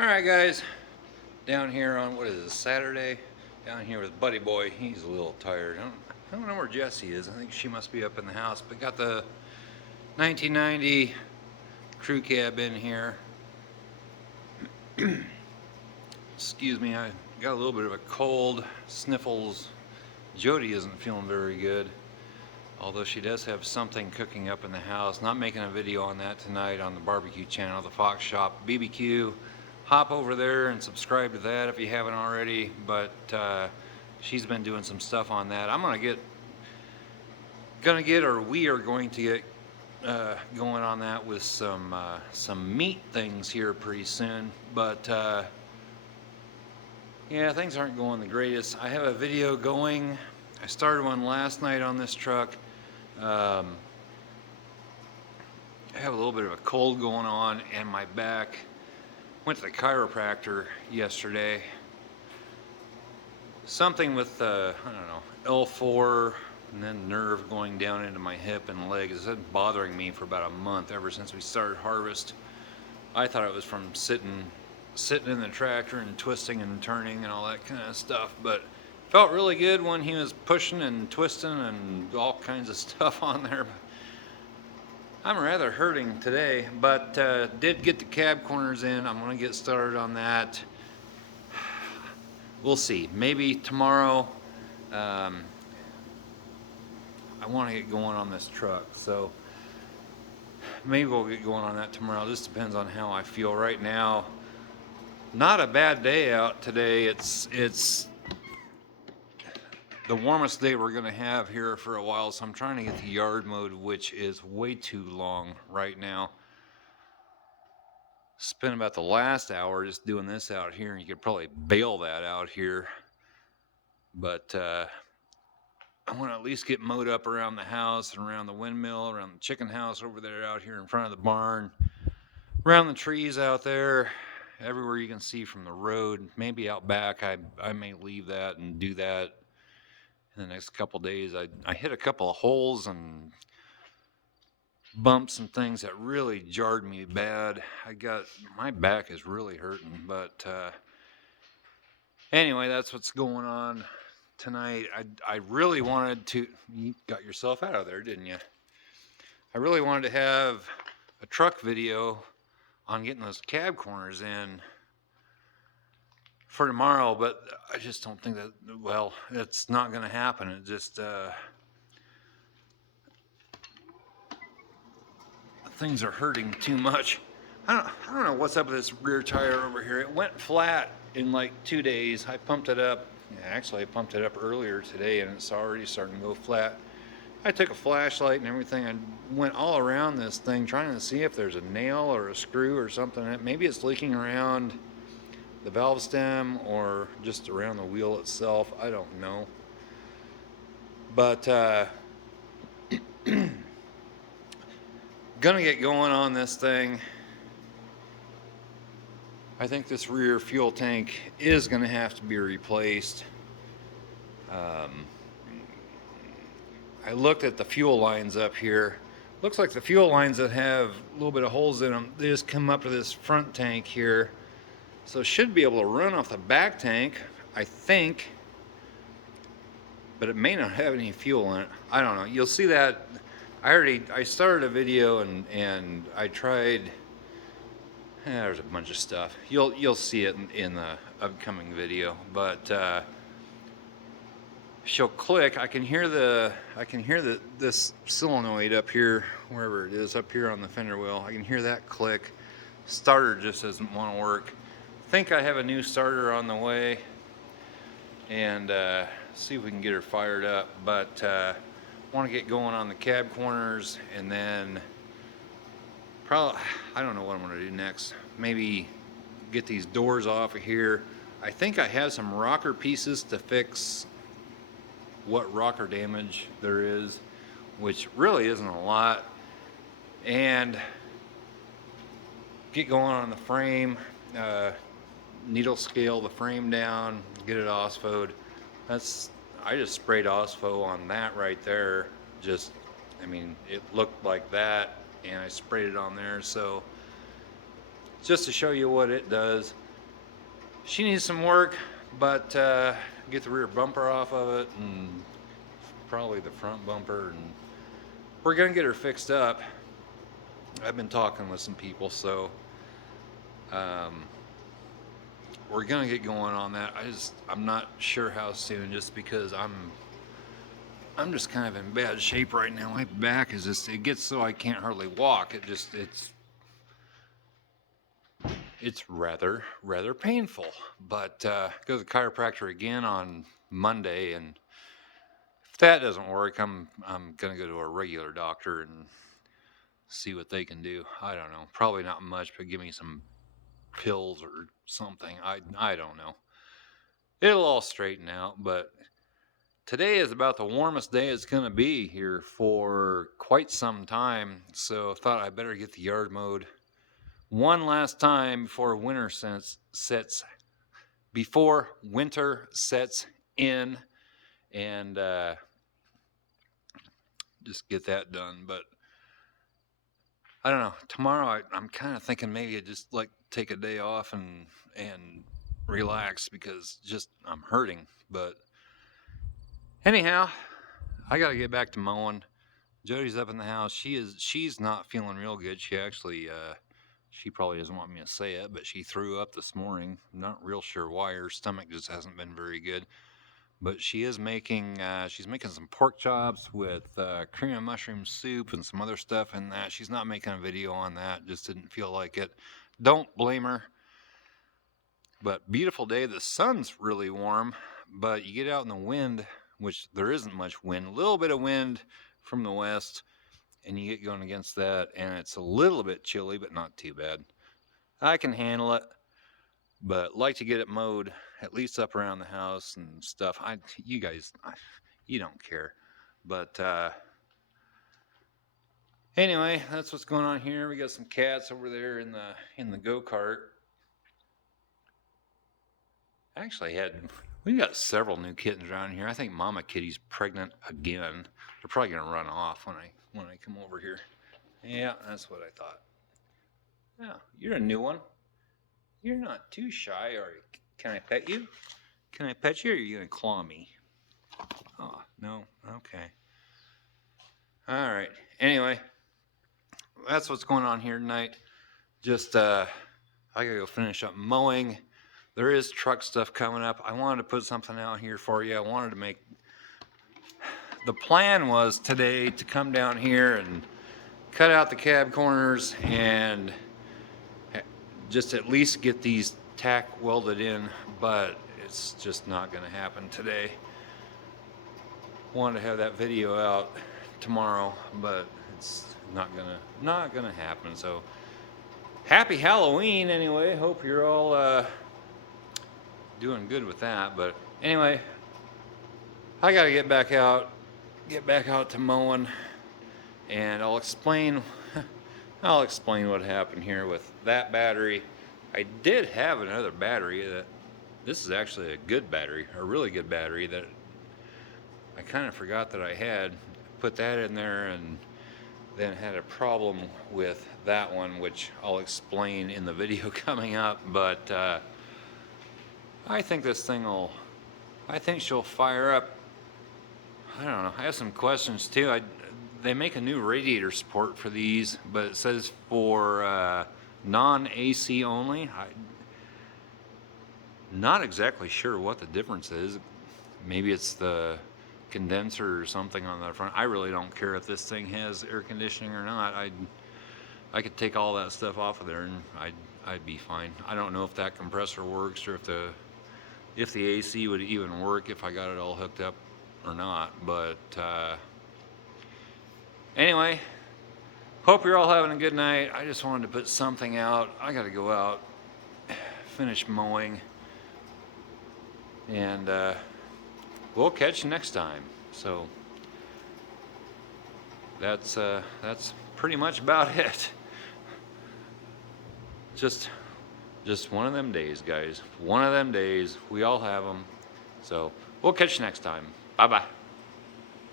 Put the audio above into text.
Alright guys, down here on, what is this, Saturday? Down here with Buddy Boy. He's a little tired. I don't know where Jessie is. I think she must be up in the house. But got the 1990 crew cab in here. Excuse me, I got a little bit of a cold, sniffles. Jody isn't feeling very good, although she does have something cooking up in the house. Not making a video on that tonight on the barbecue channel, the Fox Shop BBQ. Hop over there and subscribe to that if you haven't already, but she's been doing some stuff on that. I'm we are going to get going on that with some meat things here pretty soon, but yeah, things aren't going the greatest. I have a video going. I started one last night on this truck. I have a little bit of a cold going on and my back. Went to the chiropractor yesterday. Something with, I don't know, L4 and then nerve going down into my hip and leg. It's been bothering me for about a month, ever since we started harvest. I thought it was from sitting in the tractor and twisting and turning and all that kind of stuff, but felt really good when he was pushing and twisting and all kinds of stuff on there. I'm rather hurting today, but did get the cab corners in. I'm going to get started on that. We'll see. Maybe tomorrow. I want to get going on this truck, so maybe we'll get going on that tomorrow. Just depends on how I feel right now. Not a bad day out today. It's the warmest day we're going to have here for a while, so I'm trying to get the yard mowed, which is way too long right now. Spent about the last hour just doing this out here, and you could probably bail that out here. But I want to at least get mowed up around the house and around the windmill, around the chicken house over there out here in front of the barn, around the trees out there, everywhere you can see from the road. Maybe out back, I may leave that and do that in the next couple days. I hit a couple of holes and bumps and things that really jarred me bad. My back is really hurting, but anyway, that's what's going on tonight. I really wanted to, you got yourself out of there, didn't you? I really wanted to have a truck video on getting those cab corners in for tomorrow, but I just don't think that, well, it's not going to happen. It just things are hurting too much. I don't know what's up with this rear tire over here. It went flat in like 2 days. I pumped it up. Actually, I pumped it up earlier today, and it's already starting to go flat. I took a flashlight and everything. I went all around this thing trying to see if there's a nail or a screw or something. Maybe it's leaking around the valve stem or just around the wheel itself. I don't know. But gonna get going on this thing. I think this rear fuel tank is gonna have to be replaced. I looked at the fuel lines up here. Looks like the fuel lines that have a little bit of holes in them, they just come up to this front tank here. So it should be able to run off the back tank, I think, but it may not have any fuel in it. I don't know. You'll see that. I started a video and I tried. There's a bunch of stuff. You'll see it in the upcoming video, but she'll click. I can hear this solenoid up here, wherever it is, up here on the fender wheel. I can hear that click. Starter just doesn't want to work. I think I have a new starter on the way, and see if we can get her fired up. But want to get going on the cab corners, and then probably, I don't know what I'm going to do next. Maybe get these doors off of here. I think I have some rocker pieces to fix what rocker damage there is, which really isn't a lot, and get going on the frame. Needle scale the frame down, get it OSFO'd. I just sprayed OSFO on that right there. I mean, it looked like that, and I sprayed it on there. So just to show you what it does. she needs some work, but get the rear bumper off of it and probably the front bumper, and we're gonna get her fixed up. I've been talking with some people, so we're gonna get going on that. I'm not sure how soon, just because I'm just kind of in bad shape right now. My back is just, it gets so I can't hardly walk. It's rather painful. But go to the chiropractor again on Monday, and if that doesn't work, I'm gonna go to a regular doctor and see what they can do. I don't know. Probably not much, but give me some pills or something. I don't know. It'll all straighten out, but today is about the warmest day it's going to be here for quite some time, so I thought I better get the yard mowed one last time before winter sets in, and just get that done. But I don't know. Tomorrow I'm kind of thinking maybe I just like take a day off and relax, because just I'm hurting. But anyhow, I got to get back to mowing. Jody's up in the house. She's not feeling real good. She actually she probably doesn't want me to say it, but she threw up this morning. I'm not real sure why. Her stomach just hasn't been very good. But she is making she's making some pork chops with cream and mushroom soup and some other stuff in that. She's not making a video on that. Just didn't feel like it. Don't blame her. But beautiful day. The sun's really warm, but you get out in the wind, which there isn't much wind. A little bit of wind from the west, and you get going against that, and it's a little bit chilly, but not too bad. I can handle it, but like to get it mowed, at least up around the house and stuff. You guys, you don't care. But anyway, that's what's going on here. We got some cats over there in the go-kart. Actually, we got several new kittens around here. I think Mama Kitty's pregnant again. They're probably gonna run off when I come over here. Yeah, that's what I thought. Yeah, you're a new one. You're not too shy, are you? Can I pet you? Can I pet you, or are you gonna claw me? Oh, no. Okay. All right. Anyway, that's what's going on here tonight. Just I gotta go finish up mowing. There is truck stuff coming up. I wanted to put something out here for you. I wanted to make... The plan was today to come down here and cut out the cab corners and just at least get these tack welded in, but it's just not going to happen today. Wanted to have that video out tomorrow, but it's not gonna happen. So happy Halloween anyway. Hope you're all doing good with that. But anyway, I gotta get back out to mowing, and I'll explain what happened here with that battery. I did have another battery this is actually a good battery, a really good battery that I kind of forgot that I had. Put that in there and then had a problem with that one, which I'll explain in the video coming up. But I think this thing I think she'll fire up. I don't know. I have some questions too. They make a new radiator support for these, but it says for non-AC only. I'm not exactly sure what the difference is. Maybe it's the condenser or something on the front. I really don't care if this thing has air conditioning or not. I could take all that stuff off of there and I'd be fine. I don't know if that compressor works, or if the AC would even work if I got it all hooked up or not. But anyway, hope you're all having a good night. I just wanted to put something out. I got to go out, finish mowing, and we'll catch you next time. So that's pretty much about it. Just one of them days, guys. One of them days. We all have them. So we'll catch you next time. Bye-bye.